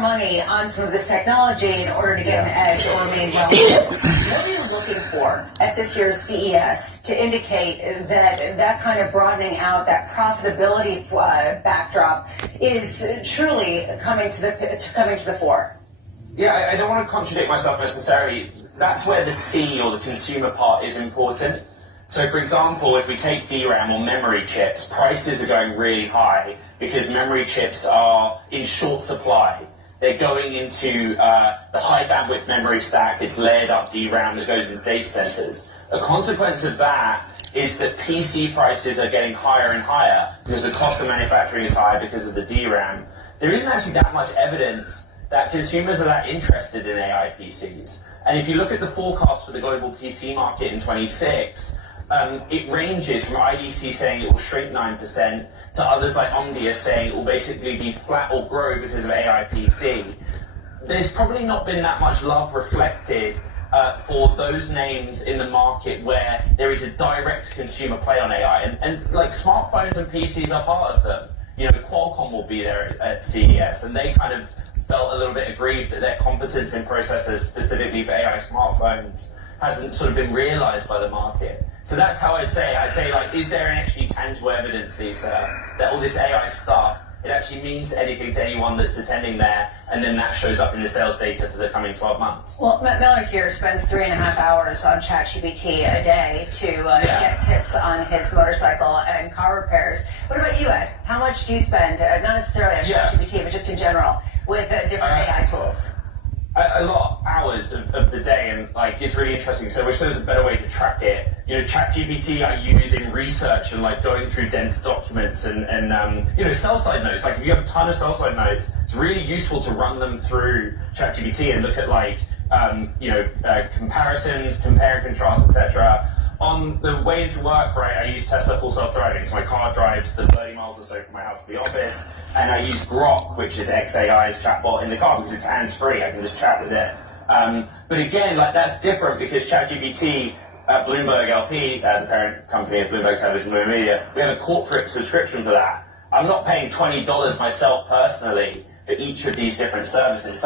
money on some of this technology in order to get an edge or remain relevant. What are you looking for at this year's CES to indicate that that kind of broadening out, that profitability backdrop is truly coming to the fore? Yeah, I don't want to contradict myself necessarily. That's where the C or the consumer part is important. So, for example, if we take DRAM or memory chips, prices are going really high because memory chips are in short supply. They're going into the high bandwidth memory stack. It's layered up DRAM that goes into data centers. A consequence of that is that PC prices are getting higher and higher because the cost of manufacturing is higher because of the DRAM. There isn't actually that much evidence that consumers are that interested in AI PCs. And if you look at the forecast for the global PC market in 26, it ranges from IDC saying it will shrink 9% to others like Omdia saying it will basically be flat or grow because of AI PC. There's probably not been that much love reflected for those names in the market where there is a direct consumer play on AI. And like smartphones and PCs are part of them. You know, Qualcomm will be there at CES, and they kind of felt a little bit aggrieved that their competence in processors specifically for AI smartphones hasn't sort of been realized by the market. So that's how I'd say, like, is there actually tangible evidence that all this AI stuff, it actually means anything to anyone that's attending there, and then that shows up in the sales data for the coming 12 months? Well, Miller here spends 3.5 hours on ChatGPT a day to get tips on his motorcycle and car repairs. What about you, Ed? How much do you spend, not necessarily on ChatGPT, but just in general, with different AI tools? A lot, hours of the day, and like it's really interesting. So I wish there was a better way to track it. You know, ChatGPT I use in research and like going through dense documents and you know, sell side notes. Like if you have a ton of sell side notes, it's really useful to run them through ChatGPT and look at like you know, comparisons, compare and contrast, etc. On the way into work, right, I use Tesla full self-driving, so my car drives the 30 miles or so from my house to the office, and I use Grok, which is xAI's chatbot in the car because it's hands-free. I can just chat with it. But again, like that's different because ChatGPT, Bloomberg LP, the parent company of Bloomberg Television, Bloomberg Media, we have a corporate subscription for that. I'm not paying $20 myself personally for each of these different services.